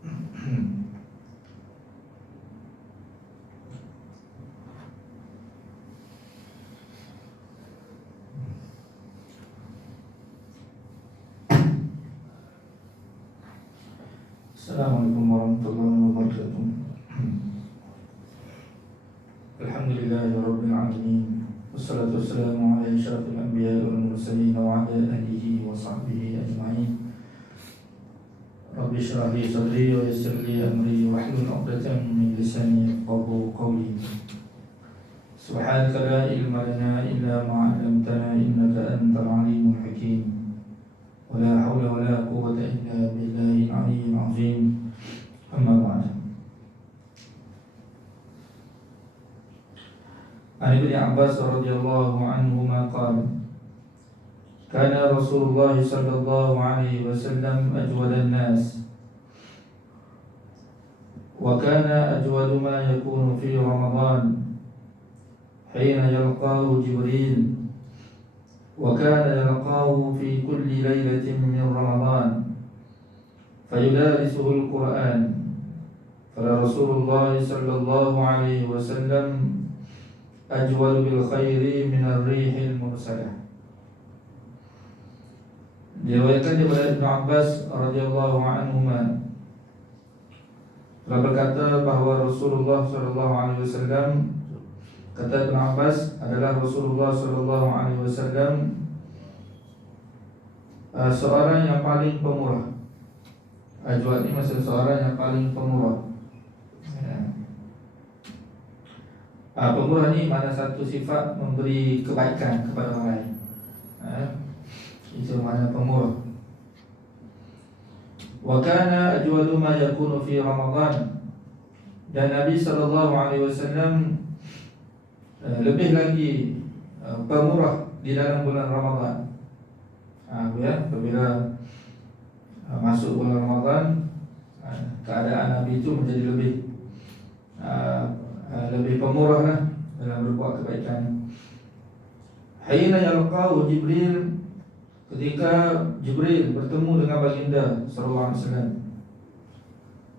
Assalamualaikum warahmatullahi wabarakatuh. Alhamdulillahirabbil alamin. Wassalatu wassalamu ala asyrafil anbiya'i wal mursalin wa ala alihi wa sahbihi ajma'in. Rabbi shrah li sadri wa yassir li amri wahlul 'uqdatam min lisani yafqahu qawli. Subhanaka la ilma lana illa ma 'allamtana innaka antal alimul hakim. Wala haula wala quwwata illa billahil aliyyil azim. Amma ba'd. An Ibnu Abbas radhiyallahu anhuma qala kana Rasulullah sallallahu alaihi wasallam ajwadan nas wa kana ajwadu ma yakunu fi Ramadan hina yalqahu Jibril wa kana yalqahu fi kulli lailatin min Ramadan fayudarisuhu al-Qur'an fala Rasulullah sallallahu alaihi wasallam ajwal bil khairi min ar-rihil mursalah. Diriwayatkan daripada Ibnu Abbas radhiyallahu anhuma telah berkata bahawa Rasulullah sallallahu alaihi wasallam, kata Ibnu Abbas adalah Rasulullah sallallahu alaihi wasallam seorang yang paling pemurah. Ajwal ini maksud seorang yang paling pemurah. Pemurah ni mana satu sifat memberi kebaikan kepada orang lain. Itu makna pemurah. Wa kana ajwadu ma yakunu fi Ramadan. Dan Nabi sallallahu alaihi wasallam lebih lagi pemurah di dalam bulan Ramadan. Apabila masuk bulan Ramadan, keadaan Nabi itu menjadi lebih pemurah dalam berbuat kebaikan. Hina yalqahu Jibril, ketika Jibril bertemu dengan baginda sallallahu alaihi wasallam.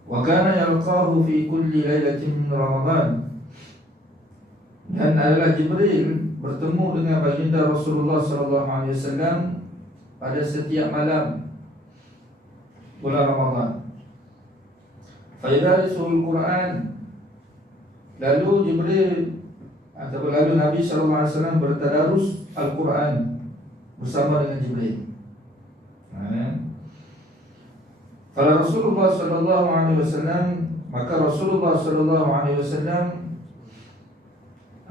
Wa kana yalqahu fi kulli lailatin min Ramadan. Dan adalah Jibril bertemu dengan baginda Rasulullah sallallahu alaihi wasallam pada setiap malam bulan Ramadan. Fayadarisul Quran. Lalu Jibril atau lalu Nabi sallallahu alaihi wasallam bertadarus Al-Quran bersama dengan Jibril. Kalau Rasulullah sallallahu alaihi wasallam, maka Rasulullah sallallahu alaihi wasallam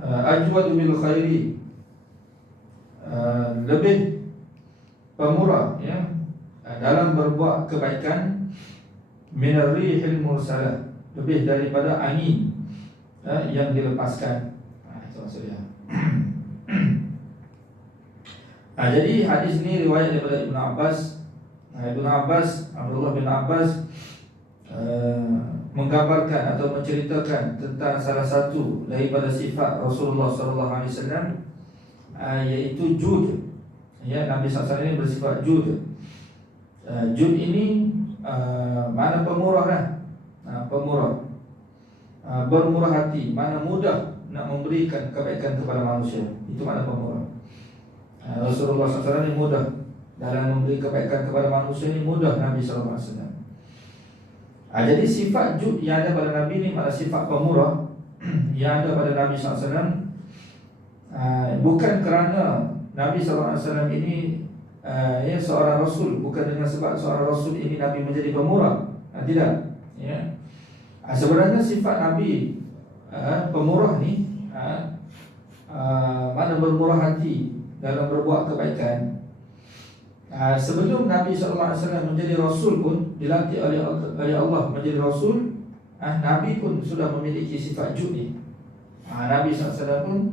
ajwad bil khairi, lebih pemurah dalam berbuat kebaikan, min ar-rihil mursalah, lebih daripada angin yang dilepaskan. Itu maksudnya. Jadi hadis ini riwayat daripada Ibnu Abbas. Ibnu Abbas, Abdullah bin Abbas menggambarkan atau menceritakan tentang salah satu daripada sifat Rasulullah sallallahu alaihi wasallam, yaitu jud. Nabi sallallahu alaihi wasallam bersifat jud. Jud ini mana pemurah pemurah. Bermurah hati, mana mudah nak memberikan kebaikan kepada manusia. Itu makna pemurah. Rasulullah SAW ini mudah dalam memberi kebaikan kepada manusia, ini mudah Nabi SAW. Jadi sifat jud yang ada pada Nabi ini makna sifat pemurah yang ada pada Nabi SAW. Bukan kerana Nabi SAW ini seorang Rasul, bukan dengan sebab seorang Rasul ini Nabi menjadi pemurah. Tidak. Sebenarnya sifat Nabi pemurah ni mana bermurah hati dalam berbuat kebaikan. Sebelum Nabi SAW menjadi Rasul pun, dilantik oleh Allah menjadi Rasul, Nabi pun sudah memiliki sifat jud ni. Nabi SAW pun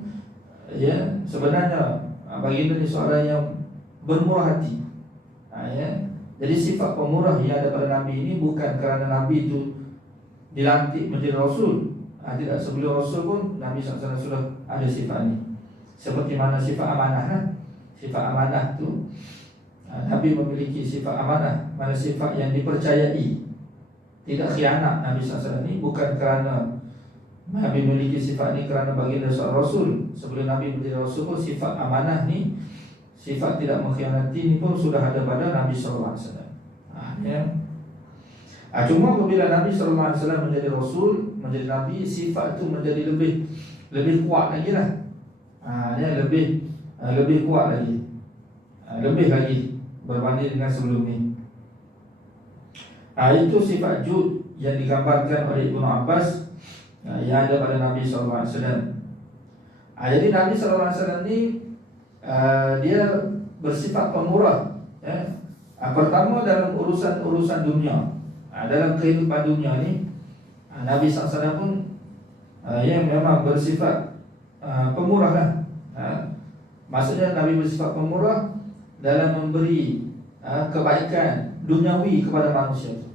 sebenarnya baginda ni seorang yang bermurah hati. Jadi sifat pemurah yang ada pada Nabi ini bukan kerana Nabi itu dilantik menjadi Rasul. Tidak, sebelum Rasul pun Nabi SAW sudah ada sifat ini. Seperti mana sifat amanah. Sifat amanah tu Nabi memiliki sifat amanah, mana sifat yang dipercayai. tidak khianat. Nabi SAW ini bukan kerana Nabi memiliki sifat ni kerana baginda seorang Rasul. Sebelum Nabi menjadi Rasul pun sifat amanah ni, sifat tidak mengkhianati ni pun sudah ada pada Nabi SAW. Ya. Cuma apabila Nabi SAW menjadi Rasul, menjadi Nabi, sifat itu menjadi lebih kuat lagi lah. Ya, lebih kuat lagi, lebih lagi berbanding dengan sebelum ni. Itu sifat jud yang digambarkan oleh Ibnu Abbas yang ada pada Nabi SAW. Jadi Nabi SAW ni dia bersifat pemurah, ya. Pertama dalam urusan dunia, dalam kehidupan dunia ni, Nabi SAW pun yang memang bersifat pemurah lah. Maksudnya Nabi bersifat pemurah dalam memberi kebaikan duniawi kepada manusia tu.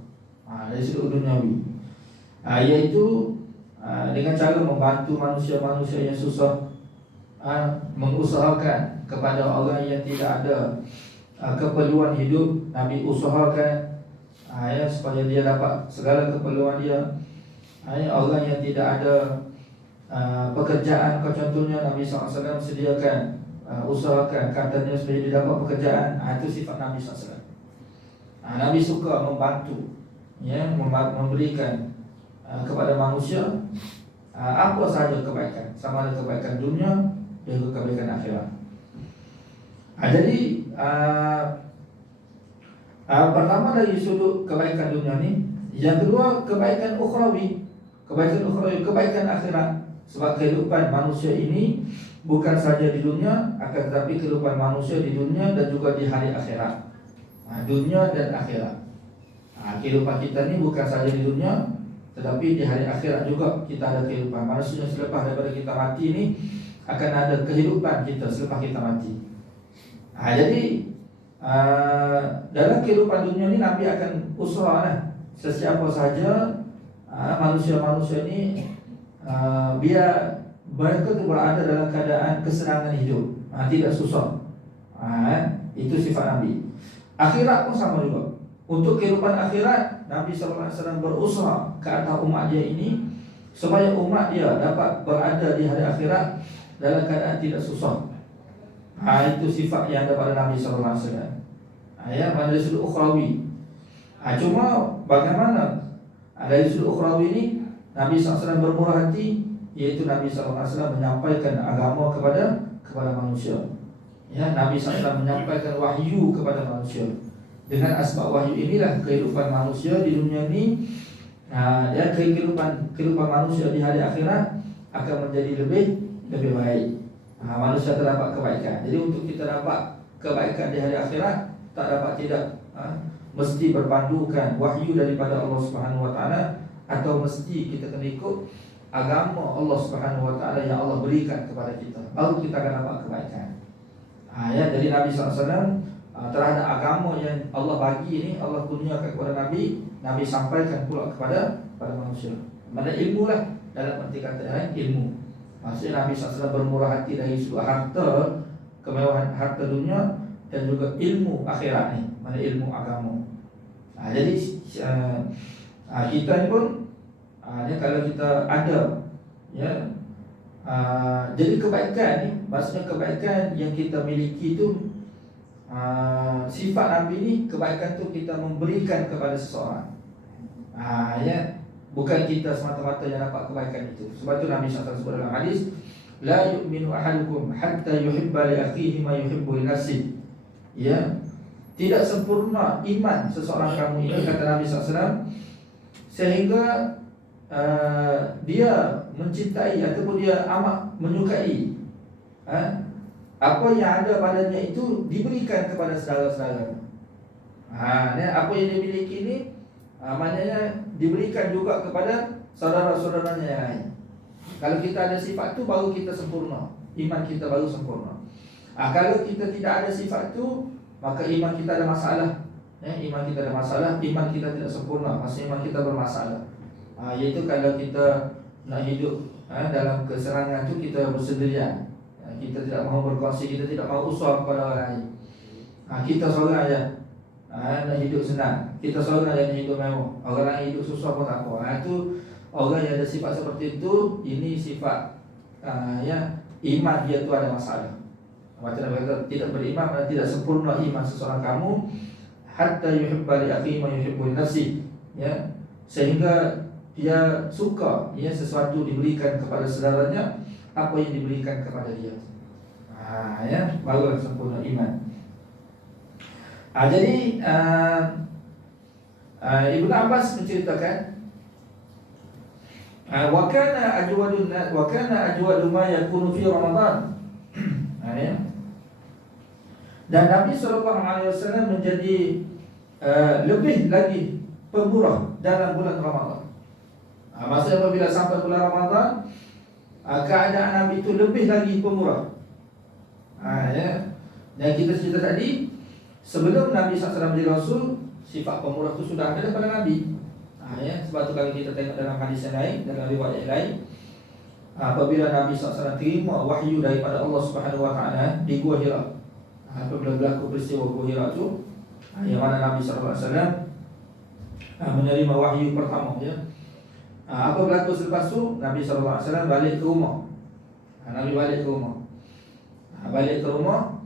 Dari sudut duniawi, iaitu dengan cara membantu manusia-manusia yang susah, mengusahakan kepada orang yang tidak ada keperluan hidup. Nabi usahakan supaya dia dapat segala keperluan dia. Orang yang tidak ada pekerjaan, contohnya Nabi SAW sediakan, usahakan katanya supaya dia dapat pekerjaan. Itu sifat Nabi SAW. Nabi suka membantu, ya, memberikan kepada manusia apa sahaja kebaikan, sama ada kebaikan dunia dan juga kebaikan akhirat. Jadi pertama dari sudut kebaikan dunia ni. Yang kedua, kebaikan ukhrawi, kebaikan akhirat. Sebab kehidupan manusia ini bukan saja di dunia, akan tetapi kehidupan manusia di dunia dan juga di hari akhirat. Dunia dan akhirat. Kehidupan kita ni bukan saja di dunia, tetapi di hari akhirat juga kita ada kehidupan. Maksudnya selepas daripada kita mati ni akan ada kehidupan kita selepas kita mati. Jadi dalam kehidupan dunia ni Nabi akan usaha sesiapa saja manusia-manusia ni biar mereka tu berada dalam keadaan kesenangan hidup, tidak susah. Itu sifat Nabi. Akhirat pun sama juga. Untuk kehidupan akhirat, Nabi SAW berusaha ke atas umat dia ini supaya umat dia dapat berada di hari akhirat dalam keadaan tidak susah. Itu sifat yang ada pada Nabi SAW. Dari sudut ukhrawi. Cuma bagaimana dari sudut ukhrawi ini Nabi SAW bermurah hati, iaitu Nabi SAW menyampaikan agama kepada manusia. Nabi SAW menyampaikan wahyu kepada manusia. Dengan asbab wahyu inilah kehidupan manusia di dunia ini, kehidupan manusia di hari akhirat akan menjadi lebih baik. Manusia terdapat kebaikan. Jadi untuk kita dapat kebaikan di hari akhirat, tak dapat tidak mesti berpandukan wahyu daripada Allah Subhanahu Wa Taala, atau mesti kita kena ikut agama Allah Subhanahu Wa Taala yang Allah berikan kepada kita, baru kita akan dapat kebaikan. Jadi Nabi SAW terhadap agama yang Allah bagi ini, Allah kurniakan kepada Nabi, Nabi sampaikan pula kepada manusia. Mana ilmu lah, dalam arti kata lain ilmu. Maksudnya Nabi SAW bermurah hati dari sudut harta, kemewahan harta dunia, dan juga ilmu akhirat ni, mana ilmu agama. Jadi kita ni pun kalau kita ada, jadi kebaikan ni, maksudnya kebaikan yang kita miliki tu, sifat Nabi ni, kebaikan tu kita memberikan kepada seseorang. Bukan kita semata-mata yang dapat kebaikan itu. Sebab tu Nabi SAW sebut dalam hadis, la yu'minu ahadukum hatta yuhibba li akhihi ma yuhibbu li nafsihi. Tidak sempurna iman seseorang kamu ini, kata Nabi SAW, sehingga dia mencintai ataupun dia amat menyukai apa yang ada padanya itu diberikan kepada saudara-saudara. Apa yang dia miliki ini, maknanya diberikan juga kepada saudara-saudaranya yang lain. Kalau kita ada sifat tu, baru kita sempurna, iman kita baru sempurna. Kalau kita tidak ada sifat tu, maka iman kita ada masalah. Iman kita ada masalah, iman kita tidak sempurna, maksudnya iman kita bermasalah. Iaitu kalau kita nak hidup dalam keserangan tu, kita bersendirian, kita tidak mahu berkongsi, kita tidak mahu usaha kepada orang lain. Kita seorang aja nak hidup senang, kita selalu nak jadi hidup mewah. Orang lain hidup susah pun tak apa. Itu orang yang ada sifat seperti itu, ini sifat iman dia tu ada masalah. Macam Nabi kata, tidak beriman dan tidak sempurna iman seseorang kamu hatta yuhibba li akhihi ma yuhibbu li nafsi, sehingga dia suka sesuatu diberikan kepada saudaranya apa yang diberikan kepada dia. Baru sempurna iman. Jadi Ibnu Abbas menceritakan wa kana ajwadu ma yakunu fi Ramadan. Dan Nabi SAW menjadi lebih lagi pemurah dalam bulan Ramadan. Maksudnya apabila sampai bulan Ramadan, keadaan Nabi itu lebih lagi pemurah. Dan kita cerita tadi, sebelum Nabi SAW menjadi Rasul, sifat pemurah itu sudah ada pada Nabi. Sebab itu kalau kita tengok dalam hadis yang lain, dalam riwayat yang lain, apabila Nabi SAW terima wahyu daripada Allah SWT di Gua Hira, apabila berlaku peristiwa Gua Hira itu, yang mana Nabi SAW menerima wahyu pertama, apa berlaku selepas itu? Nabi SAW balik ke rumah. Nabi balik ke rumah. Balik ke rumah,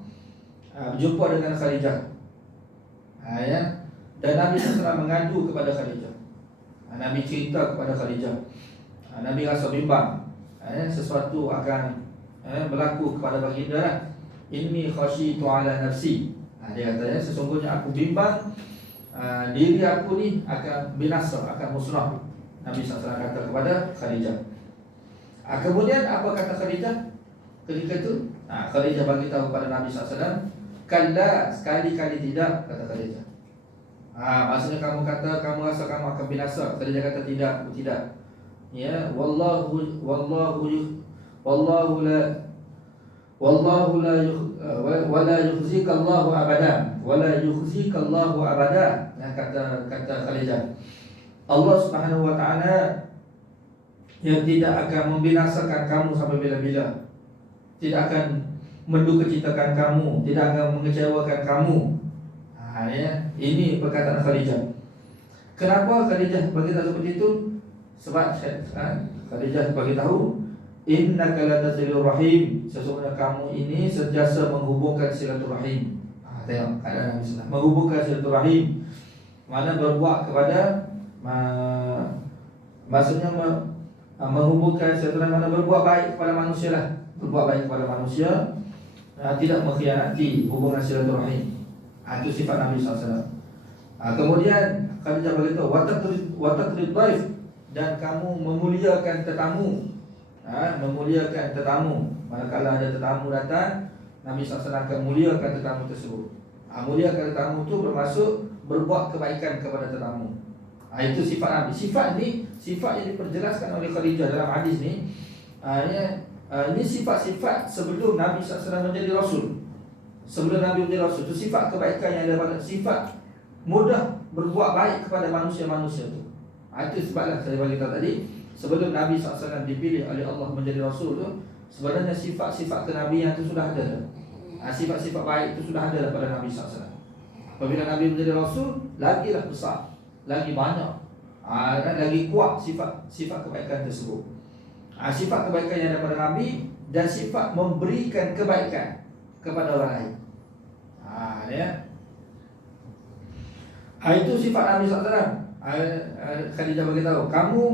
berjumpa dengan Khadijah. Dan Nabi SAW mengadu kepada Khadijah. Nabi cerita kepada Khadijah. Nabi rasa bimbang, sesuatu akan berlaku kepada baginda. Inni khasyitu ala nafsi. Dia kata, sesungguhnya aku bimbang diri aku ni akan binasa, akan musnah. Nabi SAW kata kepada Khadijah. Kemudian apa kata Khadijah ketika itu? Khadijah bagi tahu kepada Nabi SAW, kalla, sekali-kali tidak, kata Khadijah. Maksudnya kamu kata kamu rasa kamu akan binasa. Khadijah kata tidak, tidak. Wallahu la yukhzika Allahu abada, wala yukhzika Allahu abada. Kata Khadijah, Allah Subhanahu wa taala yang tidak akan membinasakan kamu sampai bila-bila, tidak akan mendukacitakan kamu, tidak akan mengecewakan kamu. Ini perkataan Khadijah. Kenapa Khadijah beritahu seperti itu? Sebab Khadijah beritahu, innaka latasilur rahim, sesungguhnya kamu ini sentiasa menghubungkan silaturahim. Tengok keadaan Nabi SAW, menghubungkan silaturahim, mana berbuat kepada maksudnya menghubungkan silaturahim, mana berbuat baik kepada manusia lah, berbuat baik kepada manusia, tidak mengkhianati hubungan silaturahim. Itu sifat Nabi SAW. Kemudian Khadijah beritahu, watakrid dhaif, dan kamu memuliakan tetamu. Memuliakan tetamu. Manakala ada tetamu datang, Nabi SAW akan muliakan tetamu tersebut. Muliakan tetamu itu bermaksud berbuat kebaikan kepada tetamu. Itu sifat Nabi. Sifat ini sifat yang diperjelaskan oleh Khadijah dalam hadis ni. Ini sifat-sifat sebelum Nabi SAW menjadi Rasul. Sebelum Nabi menjadi Rasul, itu sifat kebaikan yang ada pada, sifat mudah berbuat baik kepada manusia-manusia itu. Itu sebablah saya bagi tahu tadi, sebelum Nabi SAW dipilih oleh Allah menjadi Rasul tu, sebenarnya sifat-sifat kenabian itu sudah ada. Sifat-sifat baik itu sudah ada pada Nabi SAW. Apabila Nabi menjadi Rasul, lagilah besar, lagi banyak, lagi kuat sifat kebaikan tersebut. Sifat kebaikan yang ada pada Nabi, dan sifat memberikan kebaikan kepada orang lain. Itu sifat Nabi SAW. Khadijah beritahu, kamu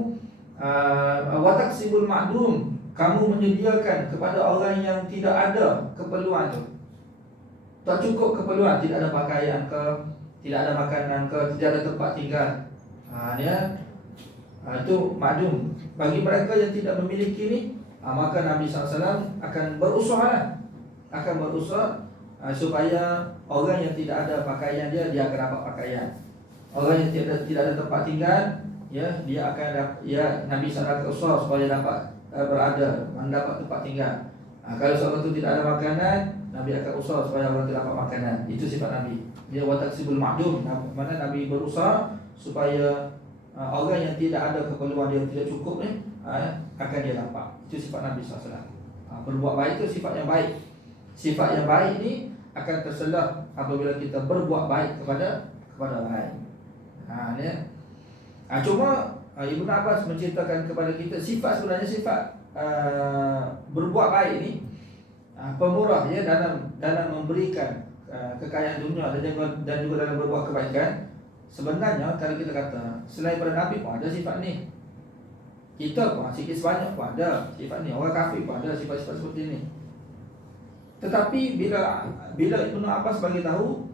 wataksibul ma'dum, kamu menyediakan kepada orang yang tidak ada keperluan tu, tak cukup keperluan, tidak ada pakaian ke, tidak ada makanan ke, tidak ada tempat tinggal. Itu ma'dum. Bagi mereka yang tidak memiliki ni, maka Nabi SAW akan berusaha, supaya orang yang tidak ada pakaian dia akan dapat pakaian. Orang yang tidak ada tempat tinggal, dia akan Nabi SAW akan usaha supaya dapat mendapat tempat tinggal. Kalau seorang itu tidak ada makanan, Nabi akan usaha supaya orang itu dapat makanan. Itu sifat Nabi. Dia wataksibul ma'dum, mana Nabi berusaha supaya orang yang tidak ada keperluan dia tidak cukup ni akan dia dapat. Itu sifat Nabi SAW. Berbuat baik itu sifat yang baik. Sifat yang baik ni akan terselah apabila kita berbuat baik kepada orang lain. Ya. Cuma Ibnu Abbas menceritakan kepada kita sifat sebenarnya sifat berbuat baik ni pemurah ya dalam memberikan kekayaan dunia dan juga dalam berbuat kebaikan. Sebenarnya kalau kita kata selain pada Nabi pun ada sifat ni. Kita pun sikit sebanyak pun ada sifat ni. Orang kafir pun ada sifat-sifat seperti ni. Tetapi bila Ibnu Abbas bagi tahu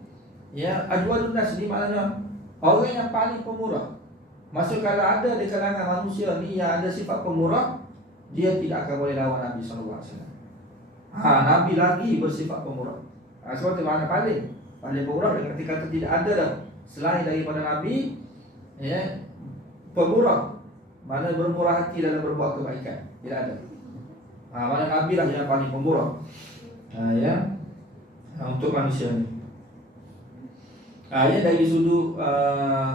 ya ajwadun nas ni maknanya orang yang paling pemurah. Maksud kalau ada di kalangan manusia ni yang ada sifat pemurah, dia tidak akan boleh lawan Nabi sallallahu alaihi wasallam. Nabi lagi bersifat pemurah. Sebab itu makna paling pemurah dengan kata tidak ada dah selain daripada Nabi ya pemurah. Mana bermurah hati dalam berbuat kebaikan. Tidak ada. Mana Nabi lah yang paling pemurah. Untuk manusia ni. Ya dari sudut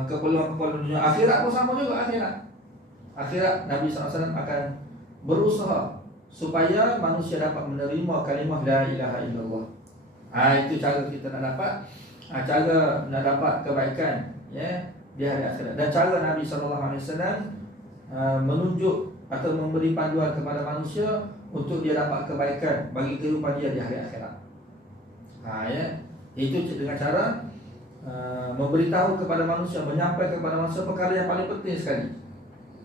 keperluan-keperluan dunia akhirat pun sama juga akhirat Nabi SAW akan berusaha supaya manusia dapat menerima kalimah la ilaha illallah. Itu cara kita nak dapat cara nak dapat kebaikan ya di hari akhirat. Dan cara Nabi SAW menunjuk atau memberi panduan kepada manusia untuk dia dapat kebaikan bagi kehidupan dia di hari akhirat. Itu dengan cara memberitahu kepada manusia, menyampaikan kepada manusia perkara yang paling penting sekali.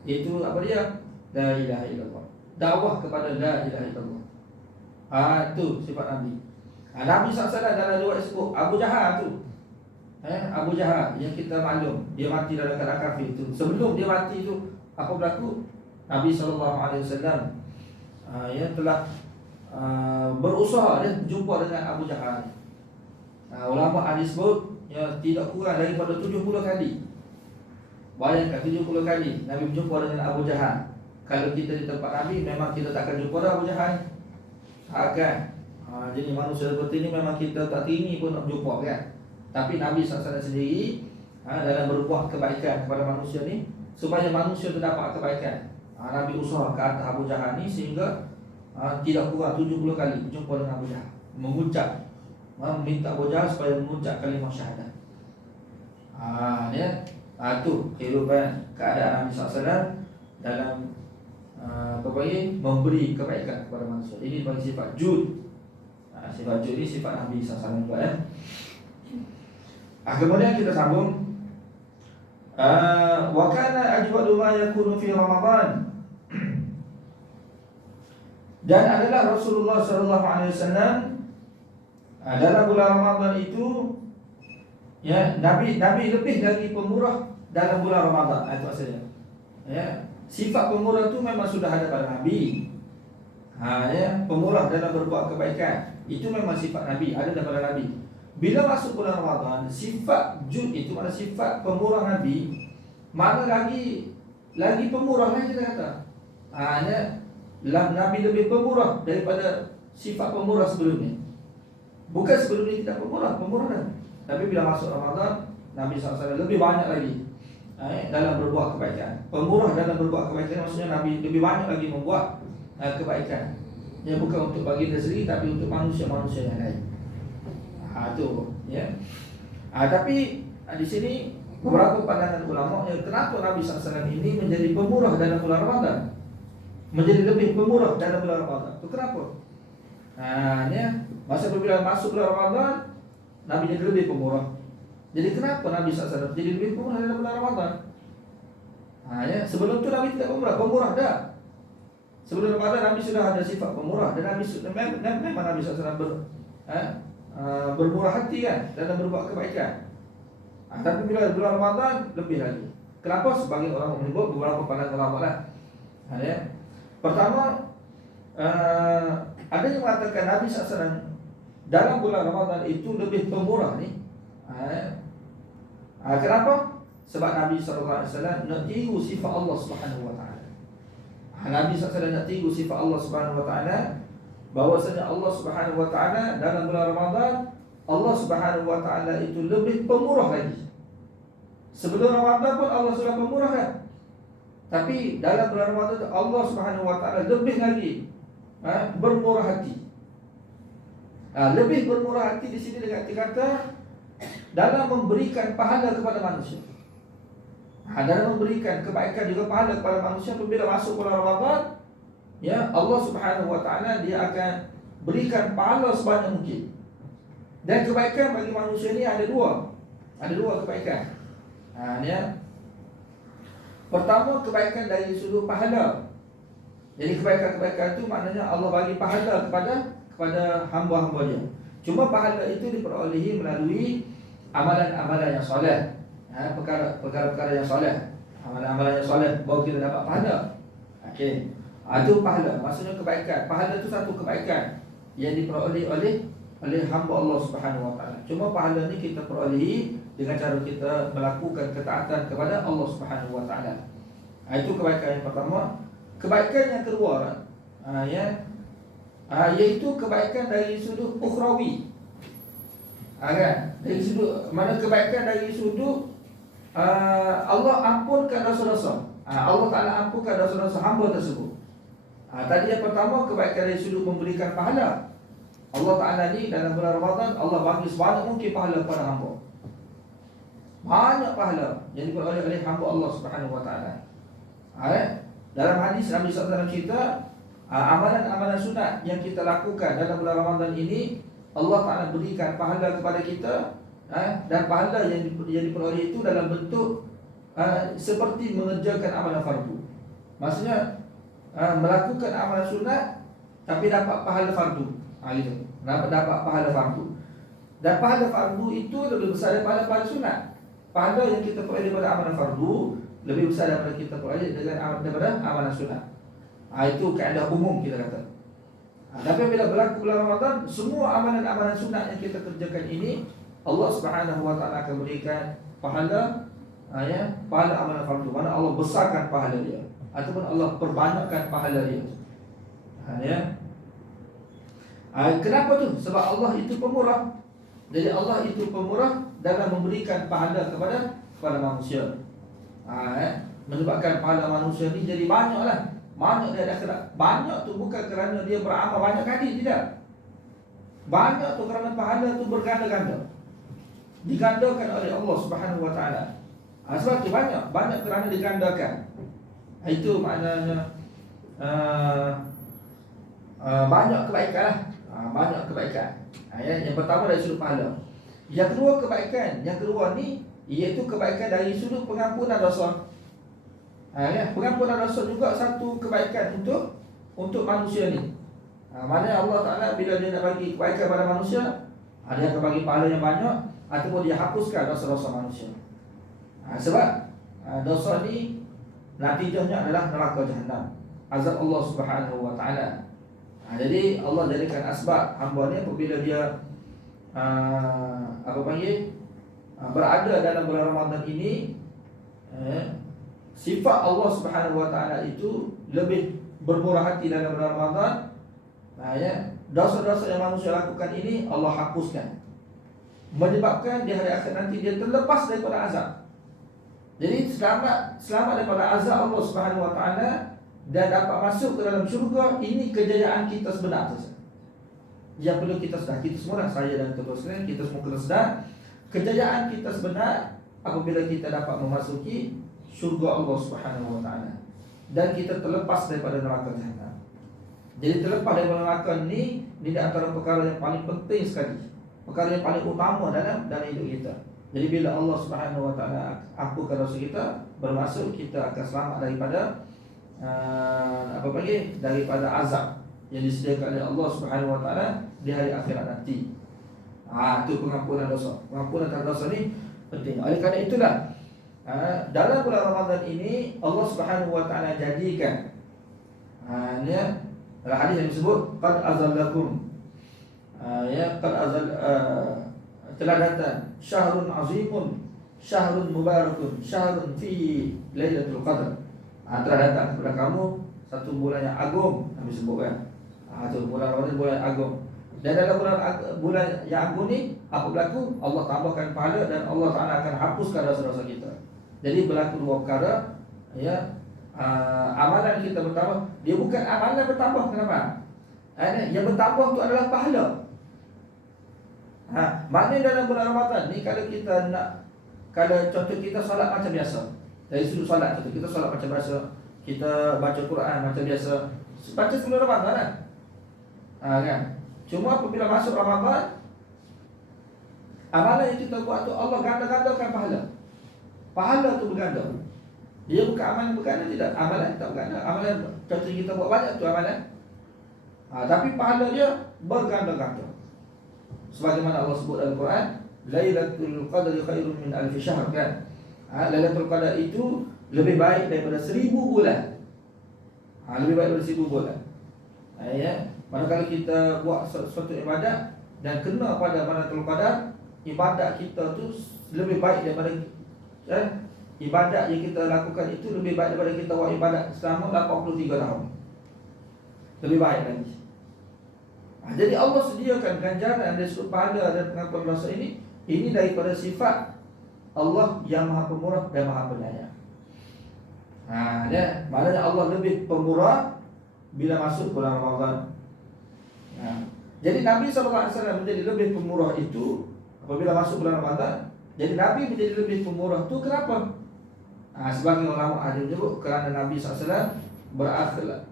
Itu apa dia? La ilaha illallah. Dakwah kepada la ilaha illallah. Itu sifat Nabi. Nabi SAW dalam riwayat sebut Abu Jahal tu. Abu Jahal yang kita maklum dia mati dalam keadaan kafir tu. Sebelum dia mati tu apa berlaku? Nabi SAW telah berusaha dia jumpa dengan Abu Jahal. Ulama hadis sebut tidak kurang daripada 70 kali. Bayangkan 70 kali Nabi berjumpa dengan Abu Jahal. Kalau kita di tempat Nabi memang kita tak akan jumpa Abu Jahal. Jadi manusia seperti ini memang kita tak teringin pun nak berjumpa kan. Tapi Nabi SAW sendiri dalam berbuat kebaikan kepada manusia ni supaya manusia terdapat kebaikan. Nabi usaha ke atas Abu Jahal ni sehingga tidak kurang 70 kali berjumpa dengan Abu Jahal, mengucap meminta Abu Jahal supaya mengucap kalimah syahadat. Itu kehidupan keadaan Nabi SAW dalam memberi kebaikan kepada manusia. Ini bagi sifat jud. Sifat jud ini sifat Nabi SAW juga ya. Kemudian kita sambung. Wa kana ajwadu ma yakunu fi Ramadan. Dan adalah Rasulullah SAW dalam bulan Ramadan itu ya Nabi lebih lagi pemurah dalam bulan Ramadan. Itu maksudnya. Ya, sifat pemurah itu memang sudah ada pada Nabi. Pemurah dalam berbuat kebaikan itu memang sifat Nabi, ada daripada Nabi. Bila masuk bulan Ramadan, sifat jud itu mana sifat pemurah Nabi, mana lagi pemurah lagi kita kata. Nabi lebih pemurah daripada sifat pemurah sebelumnya. Bukan sebelum ini tidak pemurah dah. Tapi bila masuk Ramadan, Nabi SAW lebih banyak lagi dalam berbuat kebaikan. Pemurah dalam berbuat kebaikan maksudnya Nabi lebih banyak lagi membuat kebaikan. Ya, bukan untuk baginda sendiri tapi untuk manusia-manusia yang lain. Itu ya. Tapi di sini beberapa pandangan ulama yang kenapa Nabi SAW ini menjadi pemurah dalam bulan Ramadan, menjadi lebih pemurah dalam bulan Ramadan. Itu kenapa? Masa bila masuk bulan Ramadan, Nabi jadi lebih pemurah. Jadi kenapa Nabi SAW jadi lebih pemurah dalam bulan Ramadan? Sebelum itu Nabi tidak pemurah dah. Sebelum Ramadan Nabi sudah ada sifat pemurah dan Nabi memang Nabi SAW bermurah hati kan dalam berbuat kebaikan. Tapi bila bulan Ramadan lebih lagi. Kenapa? Sebagai orang menyebut beberapa pandangan ulama lah. Pertama, ada yang mengatakan Nabi SAW dalam bulan Ramadan itu lebih pemurah ni. Kenapa? Sebab Nabi SAW nak tiru sifat Allah Subhanahu Wa Taala. Nabi SAW nak tiru sifat Allah Subhanahu Wa Taala, bahwasanya Allah Subhanahu Wa Taala dalam bulan Ramadan Allah Subhanahu Wa Taala itu lebih pemurah lagi. Sebelum Ramadan pun Allah sudah pemurah kan. Tapi dalam bulan Ramadan Allah Subhanahu Wa Taala lebih lagi bermurah hati. Lebih bermurah hati di sini dengan kata dalam memberikan pahala kepada manusia. Dan memberikan kebaikan juga pahala kepada manusia apabila masuk bulan Ramadan, ya, Allah Subhanahu wa taala dia akan berikan pahala sebanyak mungkin. Dan kebaikan bagi manusia ni ada dua. Ada dua kebaikan. Ya. Pertama, kebaikan dari sudut pahala. Jadi kebaikan-kebaikan itu maknanya Allah bagi pahala kepada hamba-hamba dia. Cuma pahala itu diperolehi melalui amalan-amalan yang soleh. Perkara-perkara yang soleh. Amalan-amalan yang soleh baru kita dapat pahala. Okey. Itu pahala, maksudnya kebaikan. Pahala itu satu kebaikan yang diperoleh oleh hamba Allah Subhanahu wa taala. Cuma pahala ni kita perolehi dengan cara kita melakukan ketaatan kepada Allah Subhanahu wa taala. Itu kebaikan yang pertama. Kebaikan yang kedua, iaitu kebaikan dari sudut ukhrawi. Kan? Dari sudut mana kebaikan dari sudut Allah ampunkan dosa-dosa. Allah Taala ampunkan dosa-dosa hamba tersebut. Tadi yang pertama, kebaikan dari sudut memberikan pahala. Allah Ta'ala ni dalam bulan Ramadan, Allah bagi sebanyak mungkin pahala kepada hamba. Banyak pahala yang diperoleh oleh hamba Allah Subhanahu Wa Ta'ala. Dalam hadis Nabi SAW cerita, amalan-amalan sunat yang kita lakukan dalam bulan Ramadan ini, Allah Ta'ala berikan pahala kepada kita. Dan pahala yang diperoleh itu dalam bentuk seperti mengerjakan amalan fardu. Maksudnya melakukan amalan sunat tapi dapat pahala fardu. Gitu. Dapat pahala fardu. Dan pahala fardu itu lebih besar daripada pahala sunat. Pahala yang kita peroleh daripada amalan fardu lebih besar daripada kita peroleh daripada amalan sunat. Itu kaedah umum kita kata. Tapi bila berlaku bulan Ramadan, semua amalan-amalan sunat yang kita kerjakan ini Allah Subhanahu wa taala akan berikan pahala, pahala amalan fardu. Mana Allah besarkan pahala dia ataupun Allah perbanyakkan pahala dia. Kenapa tu? Sebab Allah itu pemurah. Jadi Allah itu pemurah dalam memberikan pahala kepada manusia. Menyebabkan pahala manusia ni jadi banyaklah. Banyak dari akhirat. Banyak tu bukan kerana dia beramal banyak kali, tidak. Banyak tu kerana pahala tu berganda-ganda. Digandakan oleh Allah Subhanahu wa taala. Sebab tu banyak kerana digandakan. Itu maknanya banyak kebaikan lah. Banyak kebaikan. Yang pertama dari sudut pahala. Yang kedua kebaikan. Yang kedua ni iaitu kebaikan dari sudut pengampunan dosa. Pengampunan dosa juga satu kebaikan untuk manusia ni. Maknanya Allah Ta'ala bila dia nak bagi kebaikan pada manusia, dia akan bagi pahala yang banyak ataupun dia hapuskan dosa-dosa manusia. Sebab dosa ni natijahnya adalah neraka jahanam, azab Allah Subhanahu wa taala. Jadi Allah jadikan asbab hamba ni apabila dia berada dalam bulan Ramadan ini, sifat Allah Subhanahu wa taala itu lebih bermurah hati dalam bulan Ramadan. Dosa-dosa yang manusia lakukan ini Allah hapuskan, menyebabkan di hari akhir nanti dia terlepas daripada azab. Jadi selamat daripada azab Allah Subhanahu wa taala dan dapat masuk ke dalam syurga. Ini kejayaan kita sebenar saja. Yang perlu kita sedar, kita semua, saya dan tuan-tuan sekalian, kita semua kena sedar kejayaan kita sebenar apabila kita dapat memasuki syurga Allah Subhanahu wa taala dan kita terlepas daripada neraka jahanam. Jadi terlepas daripada neraka ni di antara perkara yang paling penting sekali, perkara yang paling utama dalam hidup kita. Jadi bila Allah Subhanahu wa taala ampunkan dosa kita, bermaksud kita akan selamat daripada daripada azab yang disediakan oleh Allah Subhanahu wa taala di hari akhirat nanti. Itu pengampunan dosa. Pengampunan terhadap dosa ni penting. Oleh kerana itulah dalam bulan Ramadan ini Allah Subhanahu wa taala jadikan dalam hadis yang disebut qad azallakum, telah datang syahrun azimun, syahrun mubarakun, syahrun fi lailatul qadar. Telah datang kepada kamu satu bulan yang agung, Nabi sebutkan. Itu bulan Ramadan, bulan yang agung. Dan dalam bulan yang agung ni apa berlaku? Allah tambahkan pahala dan Allah Taala akan hapuskan dosa-dosa kita. Jadi berlaku dua perkara, amalan kita bertambah. Dia bukan amalan bertambah, kenapa? Yang bertambah tu adalah pahala. Maknanya dalam bulan Ramadan ni kalau kita nak, kalau contoh kita solat macam biasa, Dari sudut solat tu, kita solat macam biasa, kita baca Quran macam biasa, baca sebelum Ramadan kan? Kan? Cuma apabila masuk Ramadan, amalan yang kita buat tu Allah ganda-gandakan pahala. Pahala tu berganda. Dia bukan amalan berganda, tidak. Amalan tak berganda. Amalan contoh kita buat banyak tu amalan. Tapi pahala dia berganda-ganda. Sebagaimana Allah sebut dalam Quran, Lailatul Qadri khairun min alfi syahr, kan? Lailatul Qadar itu lebih baik daripada 1000 bulan. Lebih baik daripada 1000 bulan. Ya. Manakala kita buat suatu ibadat dan kena pada Lailatul Qadar, ibadat kita tu lebih baik daripada ibadat yang kita lakukan itu lebih baik daripada kita buat ibadat selama 83 tahun. Lebih baik lagi. Jadi Allah sediakan ganjaran dari sudut pahala dan pengampunan dosa ini daripada sifat Allah yang Maha Pemurah dan Maha Penyayang. Maknanya Allah lebih pemurah bila masuk bulan Ramadan. Jadi Nabi SAW menjadi lebih pemurah itu apabila masuk bulan Ramadan. Jadi Nabi menjadi lebih pemurah itu kenapa? Sebagai ulama ada menyebut kerana Nabi SAW berakhlak,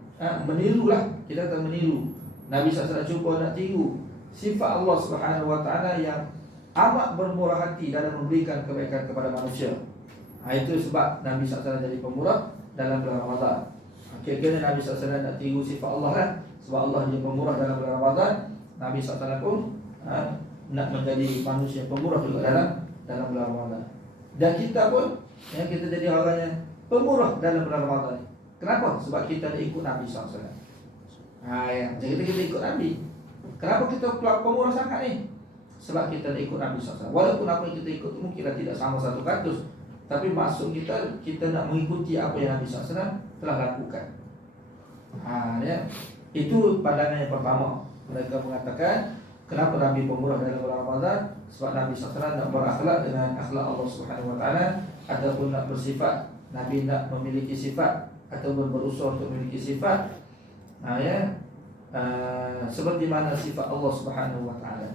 menirulah, kita kata meniru. Nabi SAW cuba nak tiru sifat Allah Subhanahu Wa Taala yang amat bermurah hati dalam memberikan kebaikan kepada manusia. Itu sebab Nabi SAW jadi pemurah dalam bulan Ramadan. Kira-kira Nabi SAW nak tiru sifat Allah lah. Sebab Allah dia pemurah dalam bulan Ramadan, Nabi SAW pun nak menjadi manusia pemurah juga dalam bulan Ramadan. Dan kita pun kita jadi orang yang pemurah dalam bulan Ramadan. Kenapa? Sebab kita dah ikut Nabi SAW. Jadi kita ikut Nabi. Kenapa kita pemurah sangat ni? Sebab kita dah ikut Nabi SAW. Walaupun apa yang kita ikut mungkinlah tidak sama 100%, tapi maksud kita nak mengikuti apa yang Nabi SAW telah lakukan. Itu pandangan yang pertama. Mereka mengatakan kenapa Nabi pemurah dalam bulan Ramadan? Sebab Nabi SAW nak berakhlak dengan akhlak Allah Subhanahu Wa Taala, ataupun nak bersifat, Nabi nak memiliki sifat ataupun berusaha untuk memiliki sifat seperti mana sifat Allah Subhanahu Wa Taala.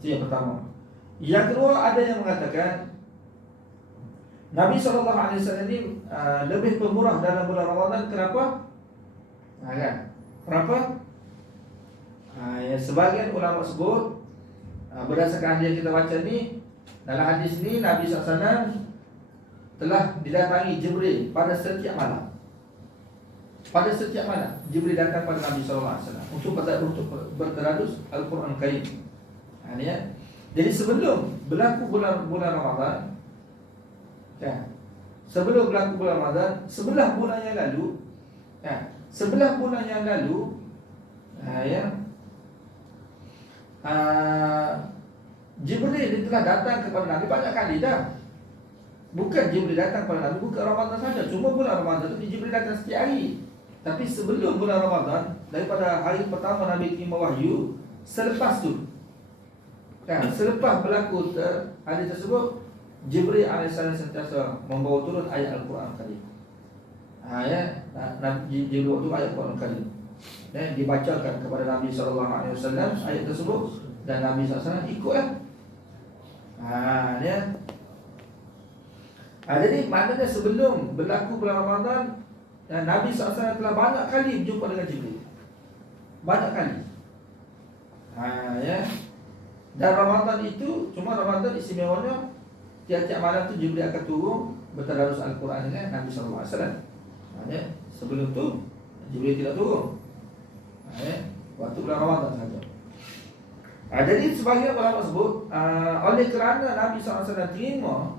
Itu yang pertama. Yang kedua, ada yang mengatakan Nabi SAW ini lebih pemurah dalam bulan Ramadan. Kenapa? Kenapa? Sebagian ulama sebut berdasarkan hadis yang kita baca ni, dalam hadis ni Nabi SAW telah didatangi Jibril pada setiap malam. Pada setiap malam Jibril datang pada Nabi SAW untuk bertadarus Al-Quran Karim. Jadi sebelum berlaku bulan Ramadan, sebelum berlaku bulan Ramadan, 11 bulan yang lalu, 11 bulan yang lalu, Jibril telah datang kepada Nabi banyak kali dah. Bukan Jibril datang kepada Nabi bukan Ramadan saja, cuma bulan Ramadan itu Jibril datang setiap hari. Tapi sebelum bulan Ramadan, daripada hari pertama Nabi terima wahyu, selepas tu, selepas berlaku hadis tersebut, Jibril AS sentiasa membawa turun ayat Al-Quran Karim. Jibril waktu ayat Al-Quran Karim dibacakan kepada Nabi SAW ayat tersebut, dan Nabi SAW ikutlah. Jadi maknanya sebelum berlaku bulan Ramadan, Nabi SAW telah banyak kali berjumpa dengan Jibril. Banyak kali. Dan Ramadan itu, cuma Ramadan istimewanya tiap-tiap malam tu Jibril akan turun bertadarus Al-Quran dengan Nabi SAW. Sebelum tu Jibril tidak turun. Waktu bulan Ramadan saja. Jadi sebagian ulama sebut oleh kerana Nabi SAW terima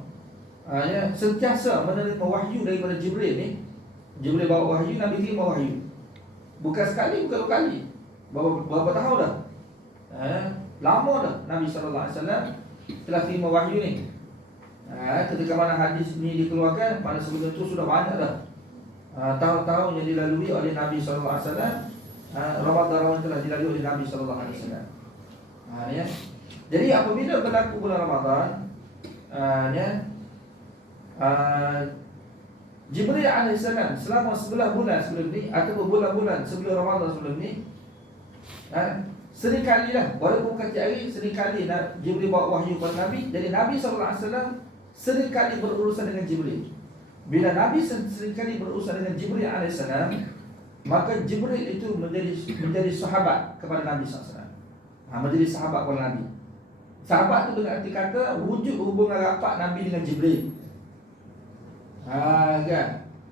sentiasa menerima wahyu daripada Jibril ni. Jibril bawa wahyu, Nabi terima wahyu. Bukan sekali, bukan dua kali. Berapa tahun dah? Lama dah Nabi SAW telah terima wahyu ni. Ketika mana hadis ni dikeluarkan, pada sebelum itu sudah banyak dah tahun-tahun yang dilalui oleh Nabi SAW. Ramadan telah dilalui oleh Nabi SAW. Jadi apabila berlaku bulan Ramadan, Jibril AS selama 11 bulan sebelum ni, ataupun bulan-bulan sebelum Ramadan sebelum ni, seringkali lah, walaupun bukan tiap hari, seringkali Jibril bawa wahyu kepada Nabi. Jadi Nabi SAW seringkali berurusan dengan Jibril. Bila Nabi seringkali berurusan dengan Jibril alaihissalam, maka Jibril itu menjadi sahabat kepada Nabi SAW. Menjadi sahabat kepada Nabi. Sahabat itu dengan arti kata wujud hubungan rapat Nabi dengan Jibril. Kan?